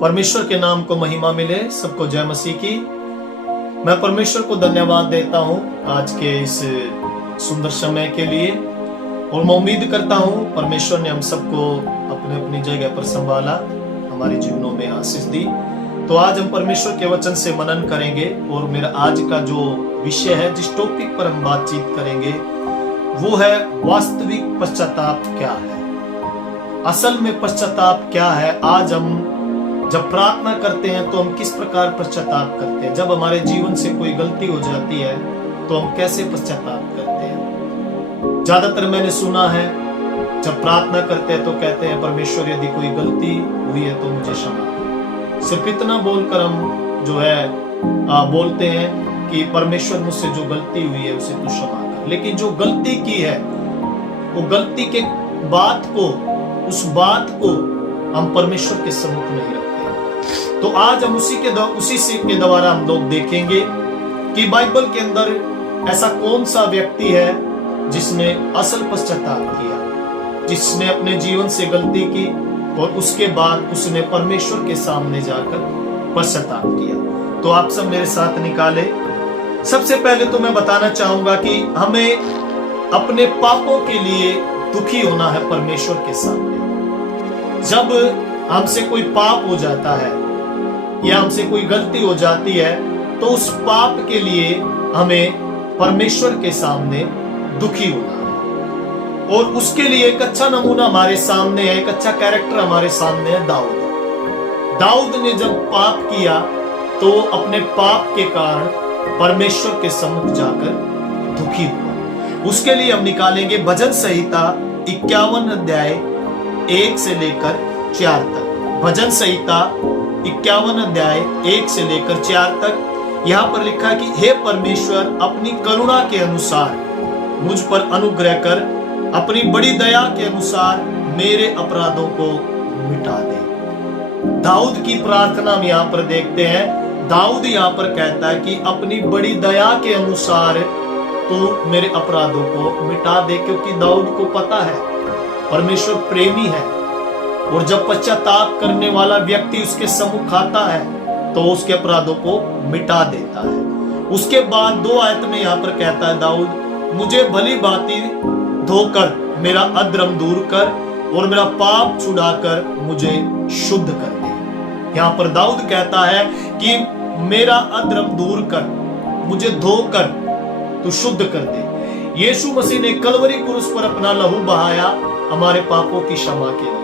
परमेश्वर के नाम को महिमा मिले। सबको जय मसीह की। मैं परमेश्वर को धन्यवाद देता हूं आज के इस सुंदर समय के लिए, और मैं उम्मीद करता हूं परमेश्वर ने हम सबको अपने अपनी जगह पर संभाला, हमारे जीवनों में आशीष दी। तो आज हम परमेश्वर के वचन से मनन करेंगे, और मेरा आज का जो विषय है, जिस टॉपिक पर हम बातचीत करेंगे, वो है वास्तविक पश्चाताप क्या है। असल में पश्चाताप क्या है। आज हम जब प्रार्थना करते हैं तो हम किस प्रकार पश्चाताप करते हैं। जब हमारे जीवन से कोई गलती हो जाती है तो हम कैसे पश्चाताप करते हैं। ज्यादातर मैंने सुना है जब प्रार्थना करते हैं तो कहते हैं परमेश्वर यदि कोई गलती हुई है तो मुझे क्षमा कर। सिर्फ इतना बोलकर हम जो है बोलते हैं कि परमेश्वर मुझसे जो गलती हुई है उसे तू क्षमा कर। लेकिन जो गलती की है वो गलती के उस बात को हम परमेश्वर के सम्मुख नहीं रखते। तो आज हम उसी के द्वारा हम लोग देखेंगे कि बाइबल के अंदर ऐसा कौन सा व्यक्ति है जिसने असल पश्चाताप किया, जिसने अपने जीवन से गलती की और उसके बाद उसने परमेश्वर के सामने जाकर पश्चाताप किया। तो आप सब मेरे साथ निकाले। सबसे पहले तो मैं बताना चाहूंगा कि हमें अपने पापों के लिए दुखी होना है परमेश्वर के सामने। जब हमसे कोई पाप हो जाता है या हमसे कोई गलती हो जाती है तो उस पाप के लिए हमें परमेश्वर के सामने दुखी होना है। और उसके लिए एक अच्छा नमूना हमारे सामने है, एक अच्छा कैरेक्टर हमारे सामने है दाऊद ने जब पाप किया तो अपने पाप के कारण परमेश्वर के सम्मुख जाकर दुखी हुआ। उसके लिए हम निकालेंगे भजन संहिता 51 अध्याय 1 से लेकर 4 तक। भजन संहिता 51 अध्याय 1 से लेकर 4 तक। यहाँ पर लिखा है कि हे परमेश्वर, अपनी करुणा के अनुसार मुझ पर अनुग्रह कर, अपनी बड़ी दया के अनुसार मेरे अपराधों को मिटा दे। दाऊद की प्रार्थना हम यहाँ पर देखते हैं। दाऊद यहाँ पर कहता है कि अपनी बड़ी दया के अनुसार तो मेरे अपराधों को मिटा दे, क्योंकि दाऊद को पता है परमेश्वर प्रेमी है, और जब पश्चाताप करने वाला व्यक्ति उसके सम्मुख आता है तो उसके अपराधों को मिटा देता है। उसके बाद 2 आयत में यहाँ पर कहता है दाऊद, मुझे भली भांति धोकर मेरा अधर्म दूर कर और मेरा पाप छुड़ाकर मुझे शुद्ध कर दे। यहाँ पर दाऊद कहता है कि मेरा अधर्म दूर कर, मुझे धोकर तू शुद्ध कर दे। यीशु मसीह ने कलवरी क्रूस पर अपना लहू बहाया हमारे पापों की क्षमा के लिए।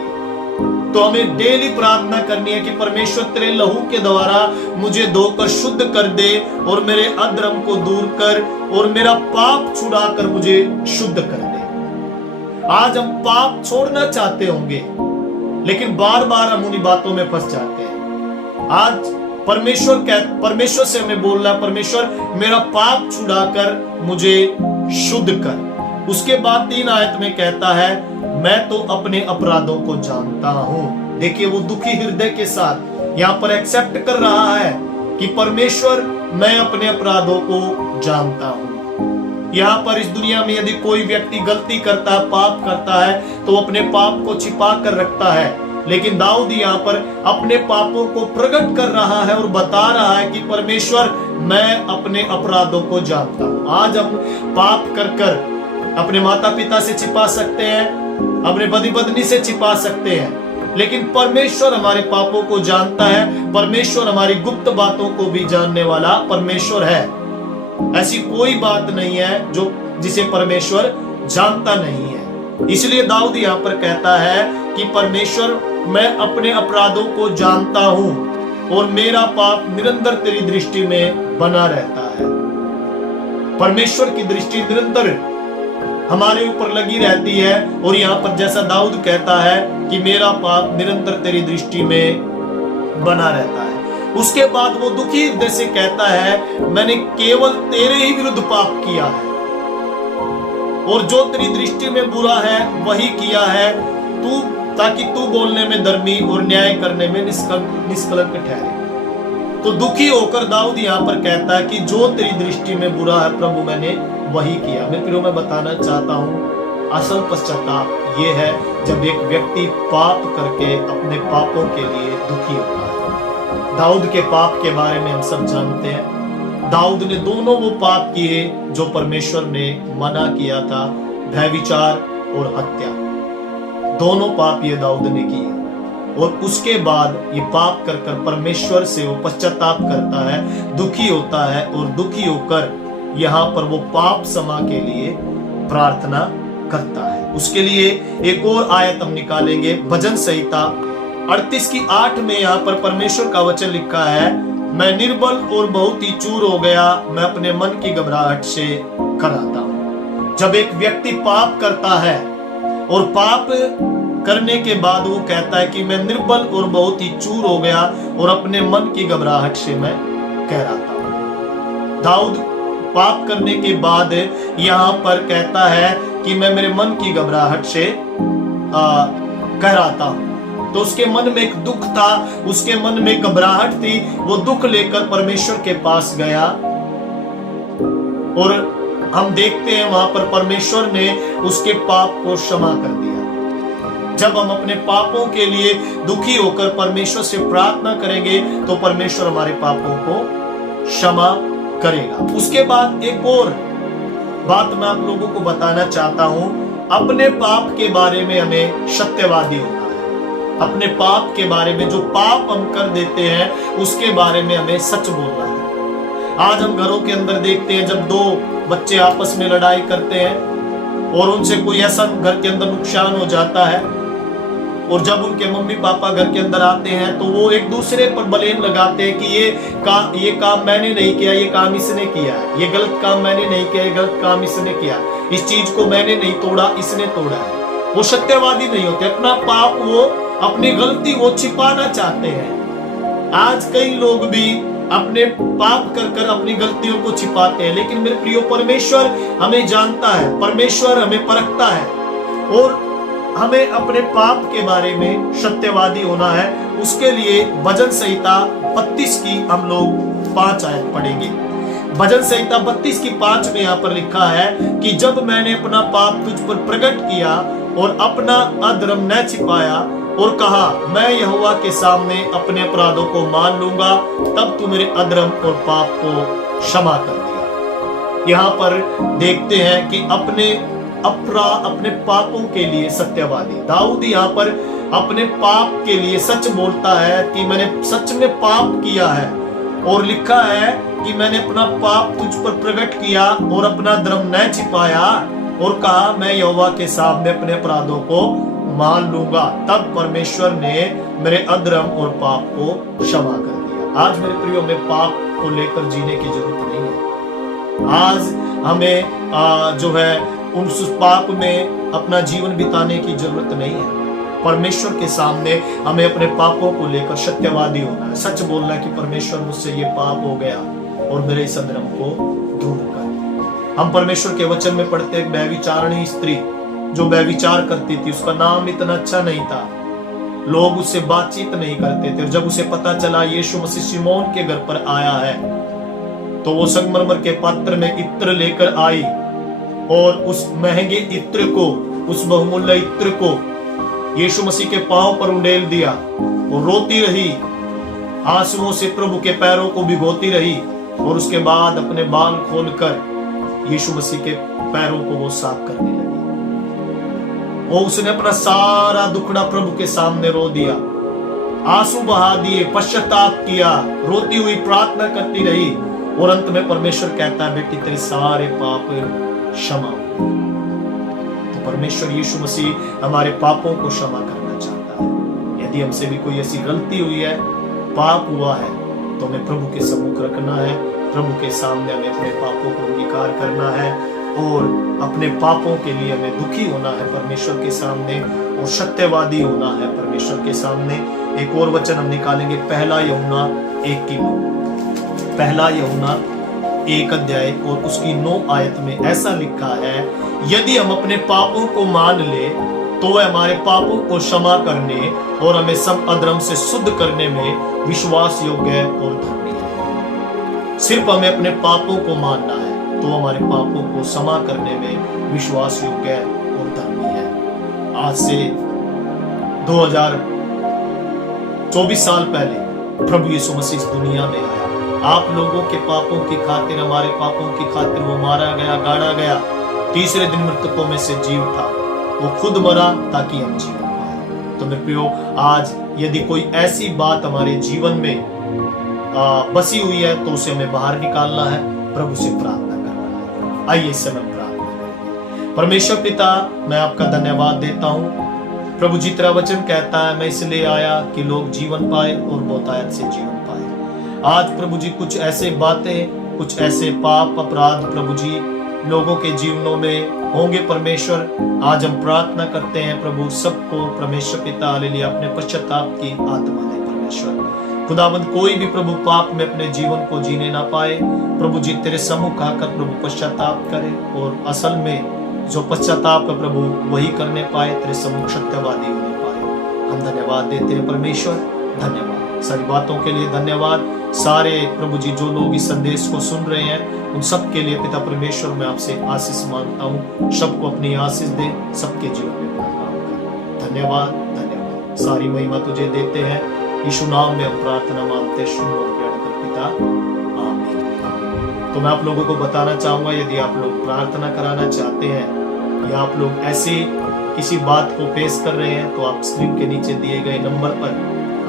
तो हमें डेली प्रार्थना करनी है कि परमेश्वर तेरे लहू के द्वारा मुझे धोकर शुद्ध कर दे और मेरे अधर्म को दूर कर और मेरा पाप छुड़ाकर मुझे शुद्ध कर दे। आज हम पाप छोड़ना चाहते होंगे, लेकिन बार बार हम उन्हीं बातों में फंस जाते हैं। आज परमेश्वर से हमें बोलना, परमेश्वर मेरा पाप छुड़ाकर मुझे शुद्ध कर। उसके बाद 3 आयत में कहता है, मैं तो अपने अपराधों को जानता हूं। देखिए, वो दुखी हृदय के साथ यहाँ पर एक्सेप्ट कर रहा है कि परमेश्वर, मैं अपने अपराधों को जानता हूं। यहाँ पर इस दुनिया में यदि कोई व्यक्ति गलती करता है, पाप करता है, तो अपने पाप को छिपा कर रखता है। लेकिन दाऊद यहाँ पर अपने पापों को प्रकट कर रहा है और बता रहा है कि परमेश्वर, मैं अपने अपराधों को जानता हूं। आज हम पाप कर अपने माता पिता से छिपा सकते हैं, अपने पति पत्नी से छिपा सकते हैं, लेकिन परमेश्वर हमारे पापों को जानता है। परमेश्वर हमारी गुप्त बातों को भी जानने वाला परमेश्वर है। ऐसी कोई बात नहीं है जिसे परमेश्वर जानता नहीं है। इसलिए दाऊद यहाँ पर कहता है कि परमेश्वर, मैं अपने अपराधों को जानता हूं और मेरा पाप निरंतर तेरी दृष्टि में बना रहता है। परमेश्वर की दृष्टि निरंतर हमारे ऊपर लगी रहती है, और यहाँ पर जैसा दाऊद कहता है कि मेरा पाप निरंतर तेरी दृष्टि में बना रहता है। उसके बाद वो दुखी हृदय से कहता है, मैंने केवल तेरे ही विरुद्ध पाप किया है और जो तेरी दृष्टि में बुरा है वही किया है, ताकि तू बोलने में धर्मी और न्याय करने में निष्कलंक ठहरे। तो दुखी होकर दाऊद यहाँ पर कहता है कि जो तेरी दृष्टि में बुरा है प्रभु, मैंने वही किया। मैं बताना चाहता हूँ असल पश्चाताप ये है जब एक व्यक्ति पाप करके अपने पापों के लिए दुखी होता है। दाऊद के पाप के बारे में हम सब जानते हैं। दाऊद ने दोनों वो पाप किए जो परमेश्वर ने मना किया था, व्यभिचार और हत्या। दोनों पाप ये दाऊद ने किए और उसके बाद ये पाप कर कर परमेश्वर से वो पश्चाताप करता है, दुखी होता है और दुखी होकर यहाँ पर वो पाप क्षमा के लिए प्रार्थना करता है। उसके लिए एक और आयत हम निकालेंगे, भजन संहिता 38:8 में यहाँ पर परमेश्वर का वचन लिखा है, मैं निर्बल और बहुत ही चूर हो गया, मैं अपने मन की घबराहट से कराता हूं। जब एक व्यक्ति पाप करता है और पाप करने के बाद वो कहता है कि मैं निर्बल और बहुत ही चूर हो गया और अपने मन की घबराहट से मैं कहराता हूं। दाऊद पाप करने के बाद यहाँ पर कहता है कि मैं मेरे मन की घबराहट से कहराता हूं। तो उसके मन में एक दुख था, उसके मन में घबराहट थी, वो दुख लेकर परमेश्वर के पास गया और हम देखते हैं वहां पर परमेश्वर ने उसके पाप को क्षमा कर दिया। जब हम अपने पापों के लिए दुखी होकर परमेश्वर से प्रार्थना करेंगे तो परमेश्वर हमारे पापों को क्षमा करेगा। उसके बाद एक और बात मैं आप लोगों को बताना चाहता हूं, अपने पाप के बारे में हमें सत्यवादी होना है। अपने पाप के बारे में, जो पाप हम कर देते हैं उसके बारे में हमें सच बोलना है। आज हम घरों के अंदर देखते हैं जब दो बच्चे आपस में लड़ाई करते हैं और उनसे कोई ऐसा घर के अंदर नुकसान हो जाता है और जब उनके मम्मी पापा घर के अंदर आते हैं तो वो एक दूसरे पर ब्लेम लगाते हैं कि ये काम मैंने नहीं किया, ये काम इसने किया है, ये गलत काम मैंने नहीं किया, ये गलत काम इसने किया, इस चीज को मैंने नहीं तोड़ा, इसने तोड़ा है। वो सत्यवादी नहीं होते, अपना पाप वो, अपनी गलती वो छिपाना चाहते हैं। आज कई लोग भी अपने पाप कर कर अपनी गलतियों को छिपाते हैं, लेकिन मेरे प्रियो परमेश्वर हमें जानता है, परमेश्वर हमें परखता है और हमें अपने पाप के बारे में सत्यवादी होना है। उसके लिए भजन संहिता 32 की हम लोग 5 आयत पढ़ेंगे। भजन संहिता 32 की 5 में यहाँ पर लिखा है कि जब मैंने अपना पाप तुझ पर प्रकट किया और अपना अधर्म न छिपाया और कहा मैं यहोवा के सामने अपने अपराधों को मान लूंगा, तब तू मेरे अधर्म और पाप को क्षमा कर दिया। यहाँ पर देखते हैं कि अपने पापों के लिए सत्यवादी दाऊद यहाँ पर अपने पाप के लिए सच बोलता है कि मैंने सच में पाप किया है और लिखा है कि मैंने अपना पाप तुझ पर प्रकट किया और अपना धर्म न छिपाया और कहा मैं यहोवा के सामने अपने अपराधों को मान लूंगा, तब परमेश्वर ने मेरे अधर्म और पाप को क्षमा कर दिया। आज मेरे प्रियो में पाप को लेकर जीने की जरूरत नहीं है। आज हमें जो है उस पाप में अपना जीवन बिताने की जरूरत नहीं है। परमेश्वर के सामने हमें अपने पापों को लेकर सत्यवादी होना है, सच बोलना है कि परमेश्वर मुझसे ये पाप हो गया और मेरे इस अधर्म को दूर कर। हम परमेश्वर के वचन में पढ़ते एक व्यभिचारिणी स्त्री जो व्यभिचार करती थी, उसका नाम इतना अच्छा नहीं था, लोग उससे बातचीत नहीं करते थे। जब उसे पता चला यीशु मसीह शिमोन के घर पर आया है तो वो संगमरमर के पात्र में इत्र लेकर आई और उस महंगे इत्र को, उस बहुमूल्य इत्र को यीशु मसीह के पांव पर उंडेल दिया और रोती रही, आंसुओं से प्रभु के पैरों को भिगोती रही और उसके बाद अपने बाल खोलकर यीशु मसीह के पैरों को वो साफ करने लगी। और उसने अपना सारा दुखड़ा प्रभु के सामने रो दिया, आंसू बहा दिए, पश्चाताप किया, रोती हुई प्रार्थना करती रही और अंत में परमेश्वर कहता है बेटी तेरे सारे पाप क्षमा। तो परमेश्वर यीशु मसीह हमारे पापों को क्षमा करना चाहता है। यदि हमसे भी कोई ऐसी गलती हुई है, पाप हुआ है, तो हमें प्रभु के सम्मुख रखना है, प्रभु के सामने हमें अपने पापों को अंगीकार करना है और अपने पापों के लिए हमें दुखी होना है परमेश्वर के सामने और सत्यवादी होना है परमेश्वर के सामने। एक और वचन हम निकालेंगे, पहला यूहन्ना 1:9। पहला यूहन्ना 1 अध्याय और उसकी 9 आयत में ऐसा लिखा है, यदि हम अपने पापों को मान ले तो वह हमारे पापों को क्षमा करने और हमें सब अधर्म से शुद्ध करने में विश्वास योग्य और धर्मी है। सिर्फ हमें अपने पापों को मानना है तो हमारे पापों को क्षमा करने में विश्वास योग्य और धर्मी। आज से 2024 साल पहले प्रभु यीशु मसीह इस दुनिया में आया। आप लोगों के पापों की खातिर, हमारे पापों की खातिर वो मारा गया, गाड़ा गया, तीसरे दिन मृतकों में से जी उठा। वो खुद मरा ताकि हम जीवन पाए। तो मेरे प्रियो, आज यदि कोई ऐसी बात हमारे जीवन में बसी हुई है तो उसे हमें बाहर निकालना है, प्रभु से प्रार्थना करना है। आइए इस समय प्रार्थना करें। परमेश्वर पिता, मैं आपका धन्यवाद देता हूँ। प्रभु जी, तेरा वचन कहता है, मैं इसलिए आया कि लोग जीवन पाए और बहुतायत से जीवन पाए। आज प्रभु जी कुछ ऐसे बातें, कुछ ऐसे पाप अपराध प्रभु जी लोगों के जीवनों में होंगे परमेश्वर। आज हम प्रार्थना करते हैं प्रभु, सबको परमेश्वर पिता हालेलुया अपने पश्चाताप की आत्मा दे परमेश्वर। खुदाबंद, कोई भी प्रभु पाप में अपने जीवन को जीने ना पाए, प्रभु जी तेरे सम्मुख आकर प्रभु पश्चाताप करे और असल में जो पश्चाताप है प्रभु वही करने पाए, तेरे सम्मुख सत्यवादी होने पाए। हम धन्यवाद देते हैं परमेश्वर, धन्यवाद सारी बातों के लिए, धन्यवाद सारे प्रभु जी जो लोग इस संदेश को सुन रहे हैं उन सब के लिए पिता परमेश्वर मैं आपसे आशीष मांगता हूँ। सबको अपनी आशीष दे, सबके जीवन में अपना काम कर। धन्यवाद, धन्यवाद, सारी महिमा तुझे देते हैं। यीशु नाम में हम प्रार्थना मांगते, सुन और ग्रहण कर पिता, आमीन। तो मैं आप लोगों को बताना चाहूंगा, यदि आप लोग प्रार्थना कराना चाहते हैं या आप लोग ऐसी किसी बात को पेश कर रहे हैं तो आप स्क्रीन के नीचे दिए गए नंबर पर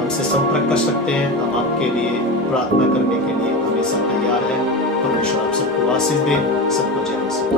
हमसे संपर्क कर सकते हैं। हम आपके लिए प्रार्थना करने के लिए हमेशा तैयार हैं। परमेश्वर आप सबको आशीष दे, सबको जय मसीह।